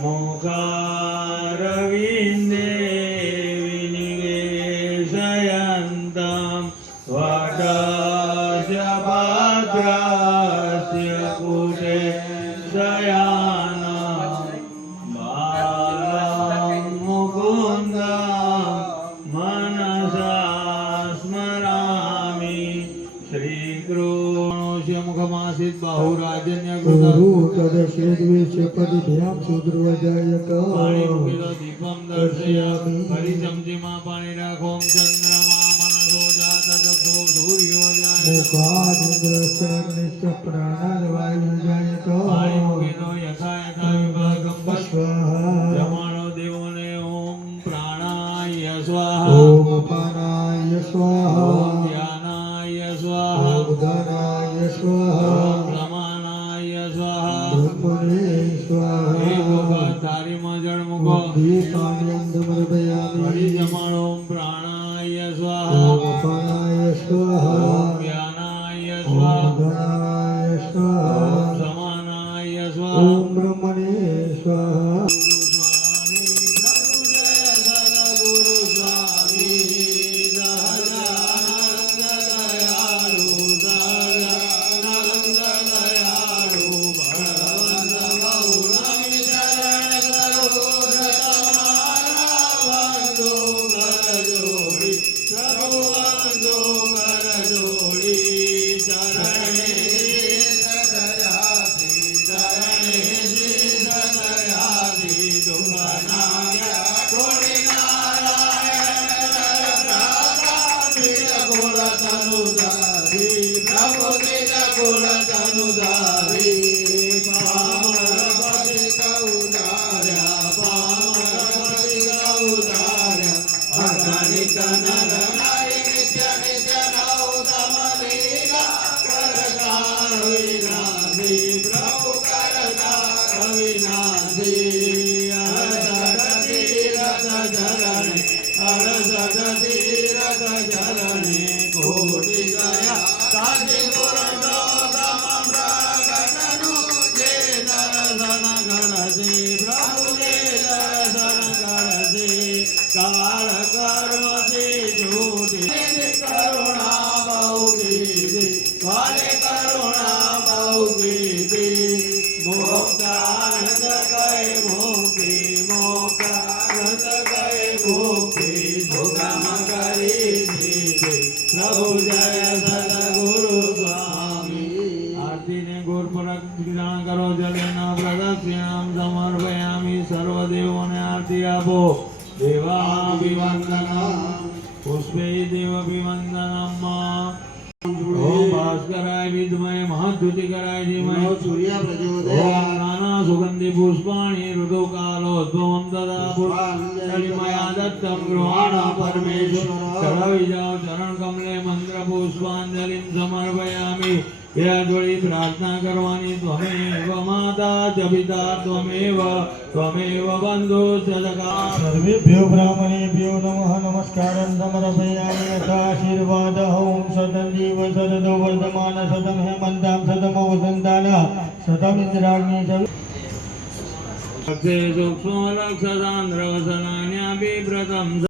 મોકારવિંદે વિનિવેશયન્तं વટસ્ય ભદ્રસ્ય કુટે શયાનં બાલં મુકુંદં મનસા સ્મરામિ શ્રીકૃષ્ણસ્ય મુખમાસીત બાહુરાજન્ય દીપમ દર્શયામિ પરિચમચીમાં પાણી રાખો ચંદ્રમા મનસો જાત ચક્ષુ સૂર્યો જમાડો દેવોને ઓમ પ્રાણાય સ્વાહા ઓમ અપાનાય સ્વાહા ઓમ ધ્યાનાય સ્વાહા ઓમ ઉદાનાય સ્વાહા ઓમ સમાનાય સ્વાહા બ્રહ્મણે સ્વાહા એક વખત થાળીમાં જળ મૂકો દીપાન્યં સમર્પયામિ ફરી જમાડો ઓમ પ્રાણાય સ્વાહા ઓમ અપાનાય સ્વાહા ઓમ ધ્યાનાય ઓમ સ્વાહા ઉદાનાય સ્વાહા ઓમ સમાનાય સ્વાહા ઓમ બ્રહ્મણે સ્વાહા પુષ્પે દેવભિવંદનમ ઓમ ભાસ્કરાય વિદ્મહે મહાદ્યુતિકરાય ધીમહિ સૂર્ય પ્રચોદયાત ઓમ નાના સુગંધિ પુષ્પાણિ ઋતુકાલોદ્ભવં તદા પુષ્પાંજલિમયા દત્તં ગૃહાણ પરમેશ્વર ચઢાવી જાઓ ચરણ કમલે મંત્ર પુષ્પાંજલિં સમર્પયામિ યા જોડી પ્રાર્થના કરવાની ત્વમેવ માતા ચ પિતા ત્વમેવ બંધુ ચ સખા સર્વેભ્યો બ્રાહ્મણેભ્યો નમઃ નમસ્કારં સમર્પયામિ યથાશીર્વાદ ઓમ સદં જીવ સદો વર્ધમાન સદં હેમંતાં સદમ વસંતાન સદમ ઇન્દ્રાગ્નિ સૂક્ષ્મ લક્ષ સાંદ્ર વસનાન્યા બિભ્રતમ